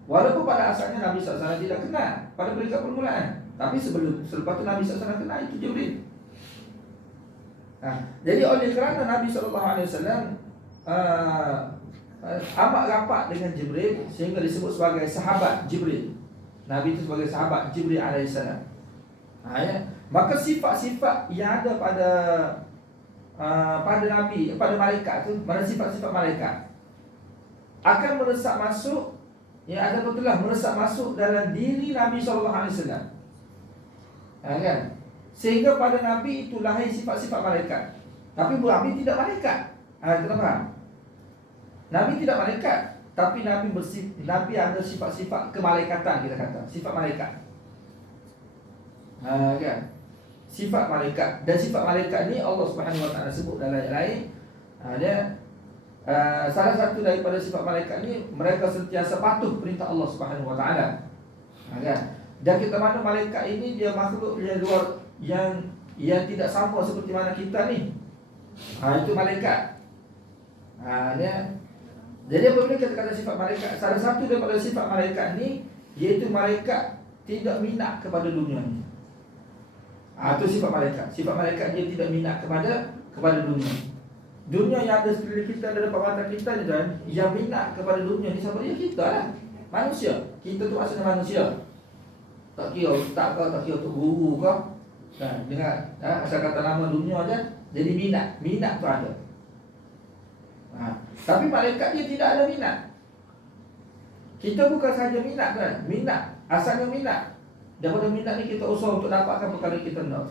Walaupun pada asalnya Nabi SAW tidak kenal pada peringkat permulaan, tapi selepas itu Nabi SAW kenal itu Jibril. Jadi oleh kerana Nabi SAW amat rapat dengan Jibril, sehingga disebut sebagai sahabat Jibril. Nabi itu sebagai sahabat Jibril alaihissalam. Maka sifat-sifat yang ada pada Nabi, pada malaikat itu, mana sifat-sifat malaikat akan meresap masuk, ada betulah meresap masuk dalam diri Nabi SAW. Kan? Sehingga pada Nabi itu lahir sifat-sifat malaikat. Tapi Nabi tidak malaikat. Kenapa? Nabi tidak malaikat, tapi Nabi ada sifat-sifat kemalaikatan, kita kata sifat malaikat. Kan? Sifat malaikat. Dan sifat malaikat ni Allah Subhanahu Wa Taala sebut dalam ayat lain. Salah satu daripada sifat malaikat ni, mereka sentiasa patuh perintah Allah Subhanahu Wa Taala. Kan? Dan kita mana malaikat ini dia makhluk yang luar, yang tidak sama seperti mana kita ni. Itu malaikat. Jadi apabila kita kata sifat malaikat, salah satu daripada sifat malaikat ni, iaitu malaikat tidak minat kepada dunia ni. Itu sifat malaikat. Sifat malaikat dia tidak minat kepada dunia. Dunia yang ada sekeliling kita, ada depan mata kita ni kan, yang minat kepada dunia ni siapa dia? Kita lah, manusia. Kita tu maksudnya manusia. Tak kira ustaz kau, tak kira tu guru kau. Dengar, asal kata nama dunia je, jadi minat tu ada. Tapi malaikat dia tidak ada minat. Kita bukan sahaja minat kan, asalnya minat. Daripada minat ni kita usaha untuk dapatkan perkara kita nak.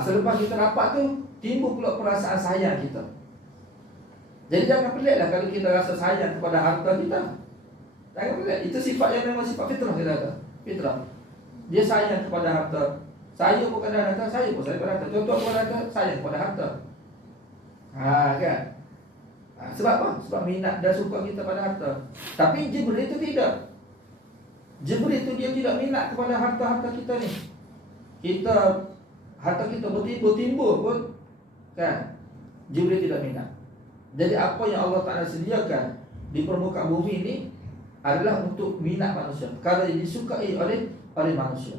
Selepas kita dapat tu, timbul pula perasaan sayang kita. Jadi jangan peliklah kalau kita rasa sayang kepada harta kita. Jangan pelik. Itu sifat yang memang sifat fitrah kita kata. Fitrah. Dia sayang kepada harta. Saya pun kadang kata saya pun sayang kepada harta. Contoh pun kata sayang kepada harta. Kan? Sebab apa? Sebab minat dan suka kita pada harta. Tapi Jibril itu tidak. Jibril itu dia tidak minat kepada harta-harta kita ni. Harta kita bertimbul pun, kan? Jibril tidak minat. Jadi apa yang Allah Ta'ala sediakan di permukaan bumi ini adalah untuk minat manusia, perkara yang disukai oleh manusia.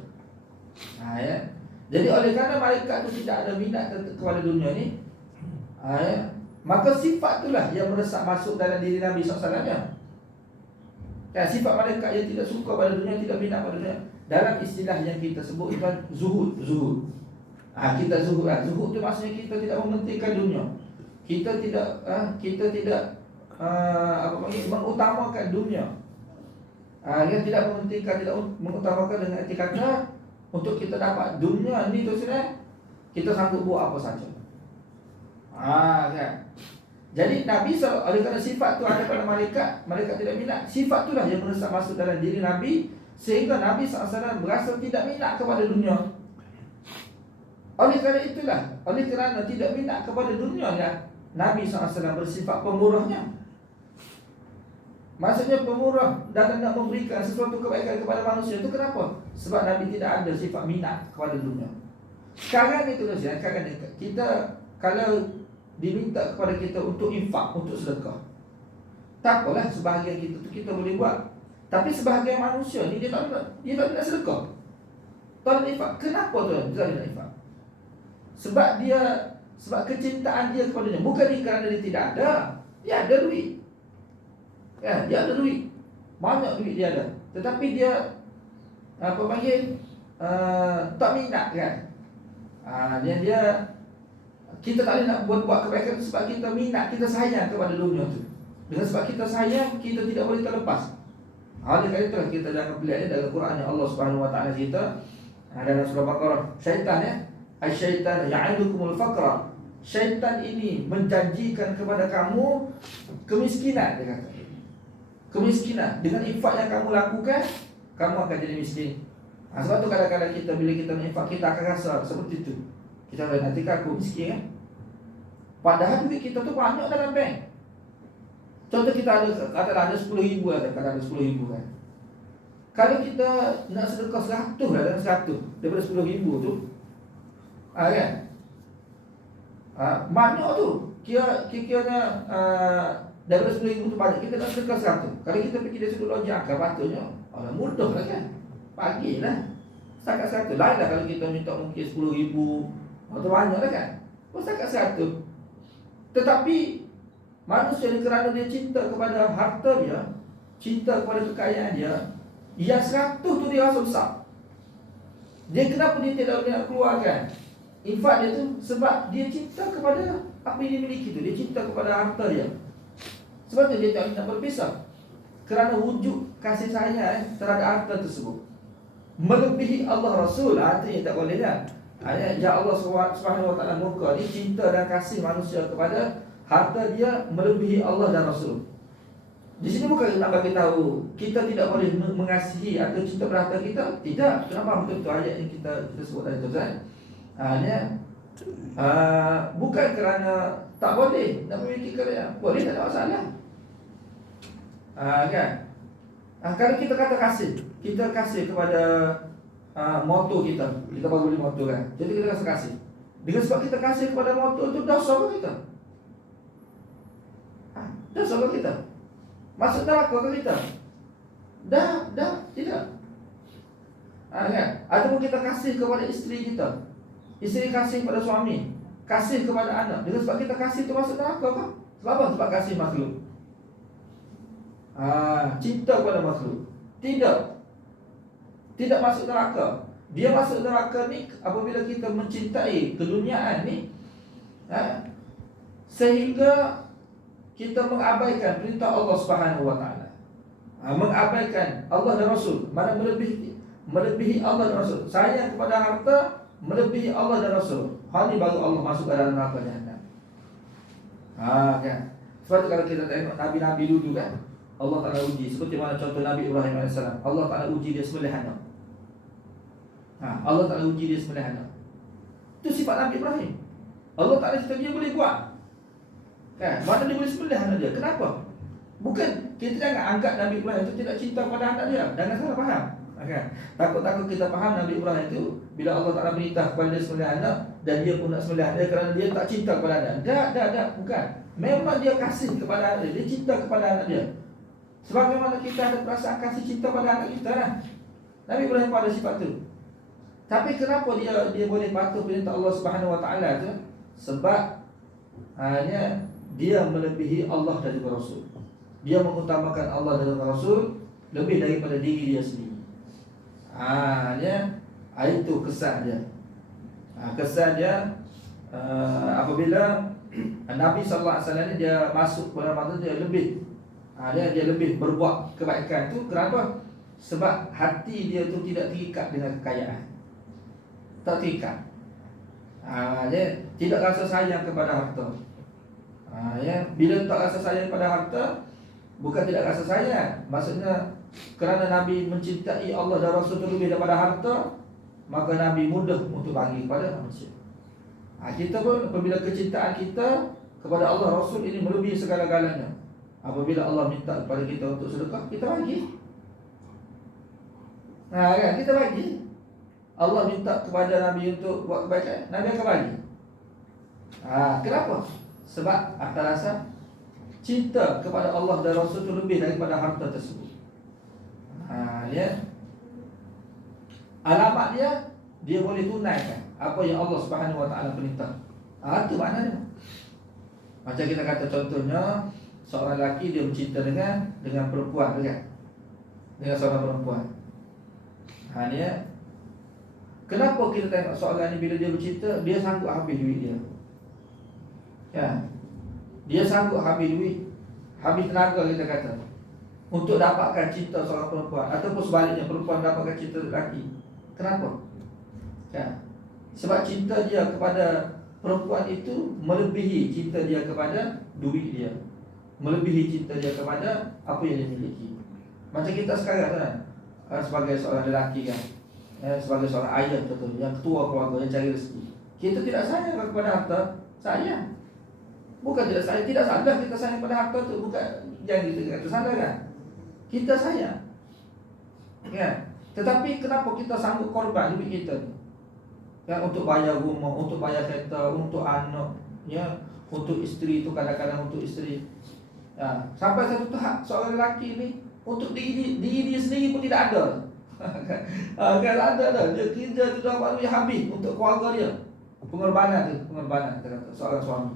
Jadi oleh kerana malaikat itu tidak ada minat kepada dunia ni, maka sifat itulah yang meresap masuk dalam diri Nabi SAW. Sifat malaikat yang tidak suka pada dunia, tidak minat pada dunia, dalam istilah yang kita sebut itu zuhud. Kita zuhud. Zuhud itu maksudnya kita tidak mementingkan dunia. Kita tidak mengutamakan dunia. Yang tidak mementingkan, tidak mengutamakan dengan arti kata untuk kita dapat dunia ni tu sudah kita sanggup buat apa saja. Kan? Jadi Nabi oleh kerana sifat tu ada pada malaikat tidak minat. Sifat itulah yang meresap masuk dalam diri Nabi, sehingga Nabi SAW berasa tidak minat kepada dunia. Oleh kerana tidak minat kepada dunia ya, Nabi SAW bersifat pemurahnya. Maksudnya pemurah dalam nak memberikan sesuatu kebaikan kepada manusia. Itu kenapa? Sebab Nabi tidak ada sifat minat kepada dunia. Sekarang itu kita kalau diminta kepada kita untuk infak, untuk sedekah, tak apalah, sebahagian kita boleh buat. Tapi sebahagian manusia ni dia tak nak sedekah, tak nak infak. Kenapa tu dia tak nak infak? Sebab kecintaan dia kepada dia. Bukan kerana dia tidak ada. Dia ada duit. Dia ada duit. Banyak duit dia ada. Tetapi dia tak minat kan. Kita tak boleh nak buat kebaikan sebab kita minat, kita sayang kepada dunia tu. Dengan sebab kita sayang, kita tidak boleh terlepas. Oleh kerana itulah kita jangan pelik dalam Quran yang Allah Subhanahu Wa Taala cerita dalam surah Baqarah. Syaitan Asy-syaitan ya'idukumul faqra. Syaitan ini menjanjikan kepada kamu kemiskinan, dia kata. Kemiskinan. Dengan infak yang kamu lakukan, kamu akan jadi miskin. Sebab tu kadang-kadang kita bila kita infak, kita akan rasa seperti itu. Kita nanti aku miskin kan. Padahal duit kita tu banyak dalam bank. Contoh kita ada 10,000 lah, kata ada 10,000 kan. Kalau kita nak sedekah 100 lah, dalam 100 daripada 10,000 tu, kan? Banyak tu. Kira-kiranya daripada 10,000 tu banyak, kita nak sedekah 100. Kalau kita fikir dari sudut logik akal, patutnya mudah lah kan. Bagilah setakat 100. Lain lah kalau kita minta mungkin 10,000, atau banyak lah kan. Setakat 100. Tetapi manusia ni kerana dia cinta kepada harta dia, cinta kepada kekayaan dia, yang 100 tu dia rasa besar. Dia kenapa dia tidak nak keluarkan infak dia tu? Sebab dia cinta kepada apa yang dia miliki tu. Dia cinta kepada harta dia. Sebab tu dia tak nak berpisah. Kerana wujud kasih sayang terhadap harta tersebut melebihi Allah Rasul. Itu yang tak boleh kan. Ya Allah Subhanahu Wa Taala murka ni, cinta dan kasih manusia kepada harta dia melebihi Allah dan Rasul. Di sini bukan nak bagi tahu kita tidak boleh mengasihi atau cinta pada harta kita. Tidak. Kenapa betul ayat yang kita sebut tadi tu kan? Bukan kerana tak boleh nak memiliki kerja. Boleh, tak ada masalah. Kan? Kalau kita kata kasih, kita kasih kepada motor kita. Kita baru beli motor kan. Jadi kita rasa kasih. Dengan sebab kita kasih kepada motor tu, dosa ke kita? Dosa ke kita? Masuk neraka ke kita? Dah, tidak. Kan? Ataupun kita kasih kepada isteri kita. Isteri kasih kepada suami, kasih kepada anak. Dengan sebab kita kasih tu masuk neraka ke? Sebab apa? Sebab kasih makhluk. Cinta kepada makhluk. Tidak masuk neraka. Dia masuk neraka ni apabila kita mencintai keduniaan ni, sehingga kita mengabaikan perintah Allah Subhanahu Wa Taala, mengabaikan Allah dan Rasul. Mana melebihi Allah dan Rasul. Sayang kepada harta melebihi Allah dan Rasul. Hal ni baru Allah masuk ke dalam neraka jahanam. Kan? Sebab tu kalau kita tengok Nabi-Nabi dulu kan, Allah Ta'ala uji. Seperti mana contoh Nabi Ibrahim AS, Allah Ta'ala uji dia sembelih anak. Allah Ta'ala uji dia sembelih anak. Itu sifat Nabi Ibrahim. Allah Ta'ala cerita dia boleh buat kan? Mana dia boleh sembelih anak dia. Kenapa? Bukan, kita jangan anggap Nabi Ibrahim itu tidak cinta pada anak dia. Jangan salah faham kan? Takut-takut kita faham Nabi Ibrahim itu bila Allah Ta'ala berintah kepada dia sembelih anak, dan dia pun nak sembelih anak dia kerana dia tak cinta kepada anak. Dah, bukan. Memang dia kasih kepada anak dia. Dia cinta kepada anak dia. Sebagaimana kita ada perasaan kasih cinta pada anak kita lah. Nabi Ibrahim pada sifat tu. Tapi kenapa dia boleh patuh perintah Allah Subhanahu Wa Taala tu? Sebab hanya dia melebihi Allah dan juga Rasul. Dia mengutamakan Allah dan Rasul lebih daripada diri dia sendiri. Itu kesan dia. Kesan dia apabila Nabi sallallahu alaihi wasallam dia masuk pada masa dia lebih dia lebih berbuat kebaikan tu. Kenapa? Sebab hati dia tu tidak terikat dengan kekayaan. Tak terikat. Dia tidak rasa sayang kepada harta. Bila tak rasa sayang kepada harta, bukan tidak rasa sayang. Maksudnya kerana Nabi mencintai Allah dan Rasul lebih daripada harta, maka Nabi mudah untuk bagi kepada manusia. Kita pun apabila kecintaan kita kepada Allah Rasul ini melebihi segala-galanya, apabila Allah minta kepada kita untuk sedekah, kita bagi. Kan? Kita bagi. Allah minta kepada Nabi untuk buat kebaikan, Nabi akan bagi. Kenapa? Sebab atas rasa cinta kepada Allah dan Rasul itu lebih daripada harta tersebut. Alamat dia boleh tunaikan apa yang Allah Subhanahu Wa Taala perintah. Itu maknanya. Macam kita kata contohnya, seorang lelaki dia bercinta dengan perempuan kan? Dengan seorang perempuan. Kenapa kita tengok soalan ni, bila dia bercinta, dia sanggup habis duit dia. Dia sanggup habis duit, habis tenaga kita kata, untuk dapatkan cinta seorang perempuan. Ataupun sebaliknya, perempuan dapatkan cinta lelaki. Kenapa? Sebab cinta dia kepada perempuan itu melebihi cinta dia kepada duit dia, melebihi cinta dia kepada apa yang dia miliki. Macam kita sekarang kan, sebagai seorang lelaki kan, sebagai seorang ayah contohnya, yang ketua keluarga, yang cari rezeki, kita tidak sayang kepada harta. Sayang. Bukan tidak sayang, tidak salah kita sayang pada harta tu. Bukan, yang kita kata sadar kan? Kita sayang. Ya. Tetapi kenapa kita sanggup korban duit kita ni? Ya, untuk bayar rumah, untuk bayar kereta, untuk anak, ya, untuk isteri tu kadang-kadang untuk isteri. Ya, sampai satu tahap seorang lelaki ni untuk diri dia sendiri pun tidak ada. Kan ada dah. Dia kerja tu dapat duit habis untuk keluarga dia. Pengorbanan kita kata seorang suami.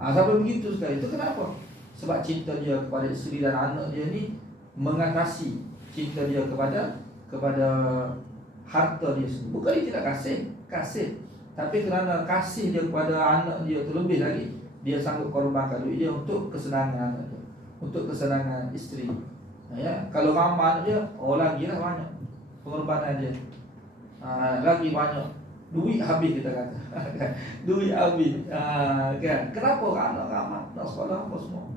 Sampai begitu sekali. Itu kenapa? Sebab cinta dia kepada isteri dan anak dia ni mengatasi cinta dia kepada harta dia sendiri. Bukan dia tidak kasih. Tapi kerana kasih dia kepada anak dia tu lebih lagi, dia sanggup korbankan duit dia untuk kesenangan anak dia, untuk kesenangan isteri. Ya, kalau ramah anak dia, lagi lah banyak pengorbanan dia. Lagi banyak duit habis kita kata. Duit habis. Kan? Kenapa anak ramah nak sekolah apa semua?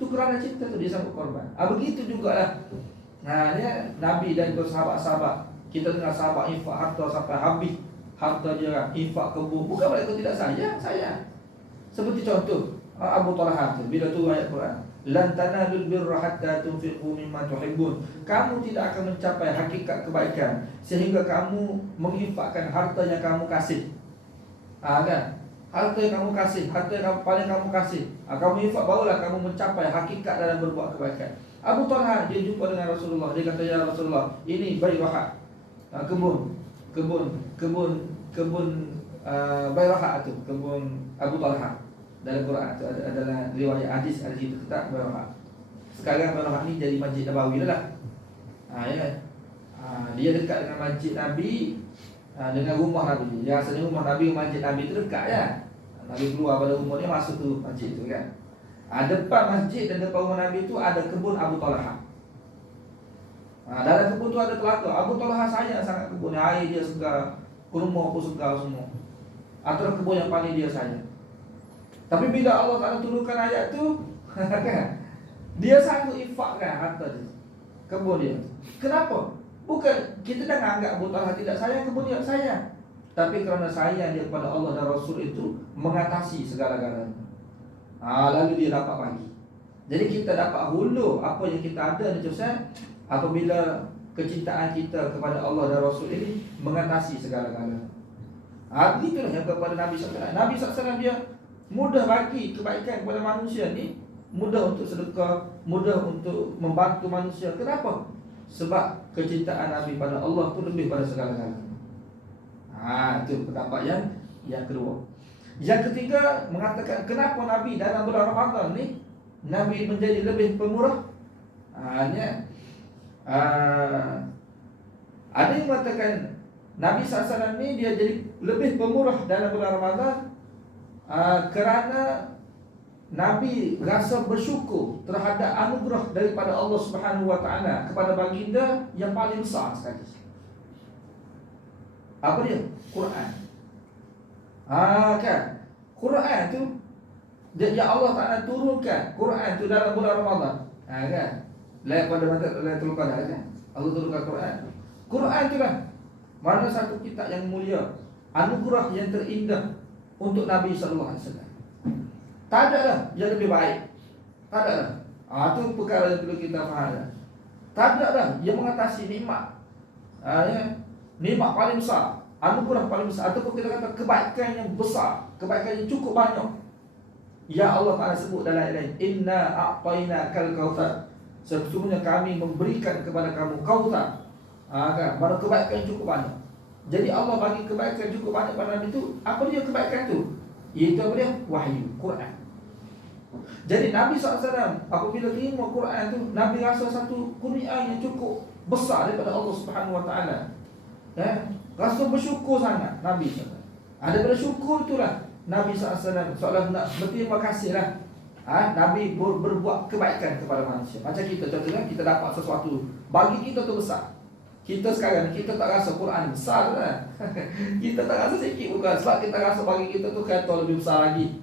Tu kerana cinta tu dia sanggup korban. Begitu jugalah. Ya, Nabi dan sahabat-sahabat. Kita dengar sahabat infak harta sampai habis harta dia, infak kebun. Bukan mereka tidak sayang. Seperti contoh Abu Talha tu, bila turun ayat Quran, lan tanalul birra hatta tunfiqu mimma tuhibbun. Kamu tidak akan mencapai hakikat kebaikan sehingga kamu menginfakkan harta yang kamu kasih. Kan? Harta yang kamu kasih, harta yang paling kamu kasih. Kamu infak, barulah kamu mencapai hakikat dalam berbuat kebaikan. Abu Talha dia jumpa dengan Rasulullah. Dia kata, ya Rasulullah, ini Bayraha, kebun Bayraha tu, kebun Abu Talha. Dalam Quran tu adalah riwayat hadis, ada situ kitab Bayraha. Sekarang Bayraha ni jadi Masjid Nabawi lah. Ya. Dia dekat dengan Masjid Nabi, dengan rumah Nabi. Yang asalnya rumah Nabi dengan Masjid Nabi tu dekat ya. Nabi keluar pada rumah dia, masuk tu masjid tu kan. Depan masjid dan depan rumah Nabi tu ada kebun Abu Talha. Dalam kebun tu ada telaga. Abu Talha sayang sangat kebun, air dia segar, kurma pun segar semua. Antara kebun yang paling dia sayang. Tapi bila Allah Ta'ala turunkan ayat tu, dia sanggup infakkan harta dia, kebun dia. Kenapa? Bukan kita dah anggap Abu Talha tidak sayang kebun dia, sayang. Tapi kerana sayang dia kepada Allah dan Rasul itu mengatasi segala-galanya. Lalu dia dapat bagi. Jadi kita dapat hulu apa yang kita ada ni Joseph, apabila kecintaan kita kepada Allah dan Rasul ini mengatasi segala-galanya. Begitulah yang kepada Nabi SAW. Nabi SAW dia mudah bagi kebaikan kepada manusia ni, mudah untuk sedekah, mudah untuk membantu manusia. Kenapa? Sebab kecintaan Nabi pada Allah tu lebih pada segala-galanya. Itu pendapat yang kedua. Yang ketiga mengatakan kenapa Nabi dalam bulan Ramadan ni Nabi menjadi lebih pemurah. Ada yang mengatakan Nabi SAW ni dia jadi lebih pemurah dalam bulan Ramadan kerana Nabi rasa bersyukur terhadap anugerah daripada Allah Subhanahu Wa Taala kepada baginda yang paling besar sekali. Apa dia? Quran. Kan? Quran tu dia Allah Taala turunkan Quran tu dalam bulan Ramadan. Kan? Lain pada Lailatul Qadar kan? Allah turunkan Quran. Quran tu lah mana satu kitab yang mulia, anugerah yang terindah untuk Nabi sallallahu alaihi wasallam. Tak ada lah yang lebih baik. Tak ada lah. Itu perkara yang perlu kita faham. Tak ada lah yang mengatasi nikmat. Nikmat paling besar, anugerah paling besar, ataupun kita kata kebaikan yang besar, kebaikan yang cukup banyak. Ya Allah Ta'ala sebut dalam ayat lain, inna a'tainakal kautsar. Sesungguhnya kami memberikan kepada kamu kautsar. Kan? Mana kebaikan yang cukup banyak. Jadi Allah bagi kebaikan cukup banyak pada Nabi itu. Apa dia kebaikan itu? Iaitu apa dia? Wahyu, Quran. Jadi Nabi SAW apabila terima Quran itu, Nabi rasa satu kurniaan yang cukup besar daripada Allah Subhanahu Wa Taala. Rasa bersyukur sangat Nabi SAW. Daripada syukur itulah Nabi SAW seolah nak berterima kasih lah. Nabi berbuat kebaikan kepada manusia. Macam kita contohnya, kita dapat sesuatu, bagi kita tu besar. Kita sekarang, kita tak rasa Quran besar kan? Kita tak rasa sikit bukan. Sebab kita rasa bagi kita tu kata lebih besar lagi.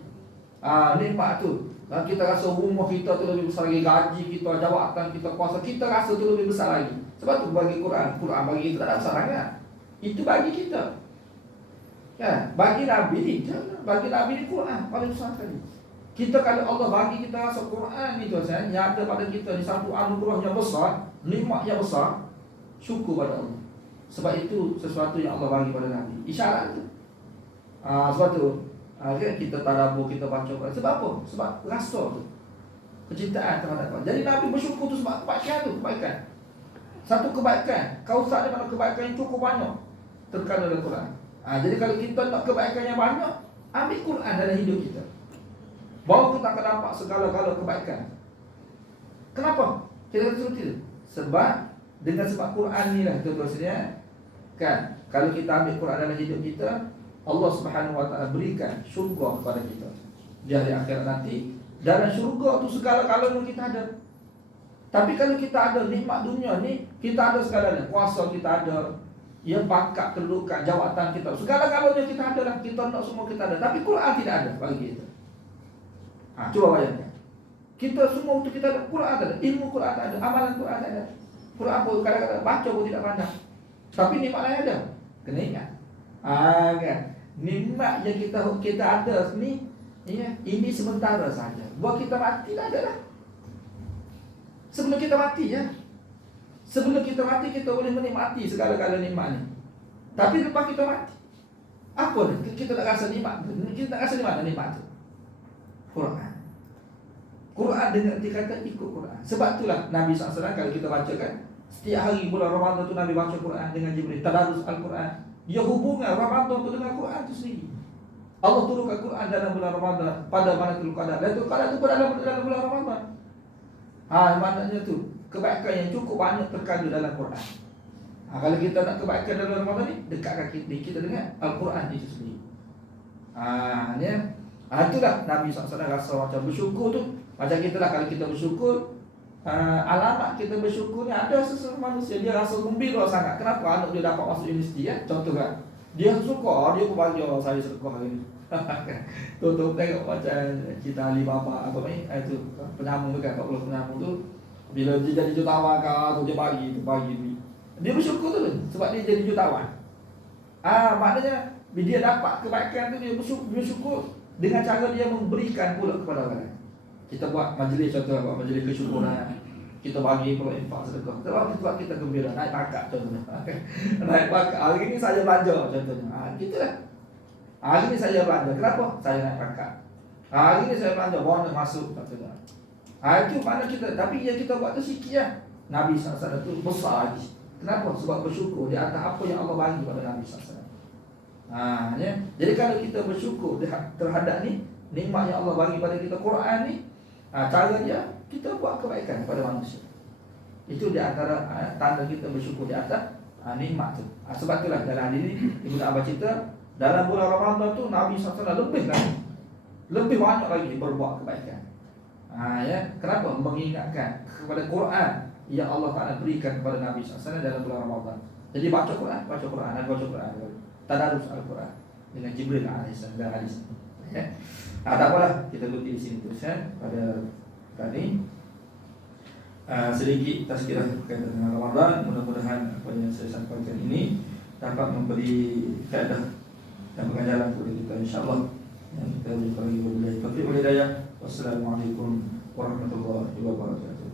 Nikmat tu. Kita rasa rumah kita tu lebih besar lagi. Gaji kita, jawatan kita, kuasa, kita rasa tu lebih besar lagi. Sebab tu bagi Quran bagi kita tak ada besar sangat. Itu bagi kita. Kan? Bagi Nabi ni, bagi Nabi ni Quran paling besar sekali. Kita kalau Allah bagi kita rasa Quran ni tuan-tuan, yang ada pada kita ni satu anugerah yang besar, nikmat yang besar, syukur pada Allah. Sebab itu sesuatu yang Allah bagi pada Nabi. Isyarat tu. Sebab tu kita tadabbur, kita baca Quran. Sebab apa? Sebab rasa tu, kecintaan terhadap Quran. Jadi Nabi bersyukur tu sebab kebaikan tu, kebaikan. Satu kebaikan, kausar dia mana kebaikan yang cukup banyak terkandung dalam Quran. Jadi kalau kita nak kebaikan yang banyak, ambil Quran dalam hidup kita. Baru kita akan dapat segala-gala kebaikan. Kenapa? Kita kata seperti itu. Sebab dengan sebab Quran ni lah tuan-tuan sekalian, kan, kalau kita ambil Quran dalam hidup kita, Allah Subhanahu Wa Taala berikan syurga kepada kita di hari akhirat nanti. Dalam syurga tu segala-galanya kita ada. Tapi kalau kita ada nikmat dunia ni, kita ada segalanya. Kuasa kita ada, ya, pangkat, kedudukan, jawatan kita, segala-galanya kita ada lah. Kita nak semua kita ada. Tapi Quran tidak ada bagi kita. Coba bayangkan. Kita semua untuk kita ada Quran ada, ilmu Quran tak ada, amalan Quran tak ada. Quran pun kadang-kadang baca pun tidak pandang. Tapi nikmat lain ada. Kena ingat. Kan? Nikmat yang kita ada ni, ya, ini sementara saja. Buat kita mati tak ada lah. Sebelum kita mati, ya. Sebelum kita mati kita boleh menikmati segala-gala nikmat ni. Tapi lepas kita mati, apa ni? Kita nak rasa nikmat. Kita nak rasa di mana nikmat tu? Quran. Quran dengan dikata ikut Quran. Sebab itulah Nabi SAW kalau kita baca kan, setiap hari bulan Ramadan tu Nabi baca Quran dengan Jibril, tadarus Al-Quran. Dia hubungan Ramadan tu dengan Quran tu sendiri. Allah turunkan Quran dalam bulan Ramadan pada Lailatul Qadar. Lailatul Qadar tu dalam bulan Ramadan. Maknanya tu kebaikan yang cukup banyak terkandung dalam Quran. Kalau kita nak kebaikan dalam Ramadan ni, dekatkan kita dengan Al-Quran itu sendiri. Itulah Nabi SAW rasa macam bersyukur tu. Macam kita lah, kalau kita bersyukur, alamat kita bersyukur ni ada seseorang manusia dia rasa gembira sangat. Kenapa? Anak dia dapat masuk universiti, ya? Contoh kan, dia suka, dia pun bagi orang saya sedekah hari ni. Tutup tengok macam cerita Alibaba apa ni, itu penyambung tu kan, 40 penyambung tu, bila dia jadi jutawan ke, tu dia bagi duit. Dia bersyukur tu sebab dia jadi jutawan. Maknanya bila dia dapat kebaikan tu, dia bersyukur dengan cara dia memberikan pula kepada orang lain. Kita buat majlis, contoh buat majlis kesyukuran, kita bagi pula infak sedekah. Sebab kita gembira, naik pangkat contohnya. Naik pangkat, hari ni saya belanja contohnya. Gitulah. Hari ni saya belanja, kenapa? Saya naik pangkat. Hari ni saya belanja, bonus masuk contohnya. Itu mana kita, tapi yang kita buat tu sikit lah. Nabi SAW tu besar lagi. Kenapa? Sebab bersyukur di atas apa yang Allah bagi kepada Nabi SAW. Jadi kalau kita bersyukur terhadap ni nikmat yang Allah bagi pada kita Quran ni, cara dia kita buat kebaikan kepada manusia. Itu di antara tanda kita bersyukur di atas nikmat tu. Sebab itulah dalam hadis ni Ibnu Abbas cerita, dalam bulan Ramadan tu Nabi SAW lebih banyak lagi berbuat kebaikan. Kenapa? Mengingatkan kepada Quran yang Allah Taala berikan kepada Nabi SAW dalam bulan Ramadan. Jadi baca Quran, tadarus Al-Quran dengan Jibril alaihissalam dan hadis. Tak apalah, kita berhenti di sini terus pada tadi. Sedikit tazkirah berkaitan dengan Ramadan. Mudah-mudahan apa yang saya sampaikan ini dapat memberi faedah dan pengajaran kepada kita, insya-Allah. Yang kita beri wabillahi taufiq wal hidayah. Wassalamualaikum warahmatullahi wabarakatuh.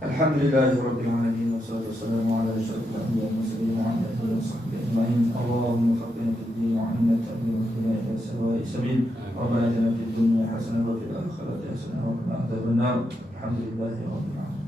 Alhamdulillahirabbil alamin wassalatu wassalamu ala asyrofil anbiya'i wal mursalin wa ala alihi wa sahbihi ajma'in. Allahumma faqihna fid din wa 'allimna ta'wil wa hdina ila sawa'i sabil. Rabbana atina fid dunya hasanah wa fil akhirati hasanah wa qina adzabannar. Alhamdulillahirabbil alamin.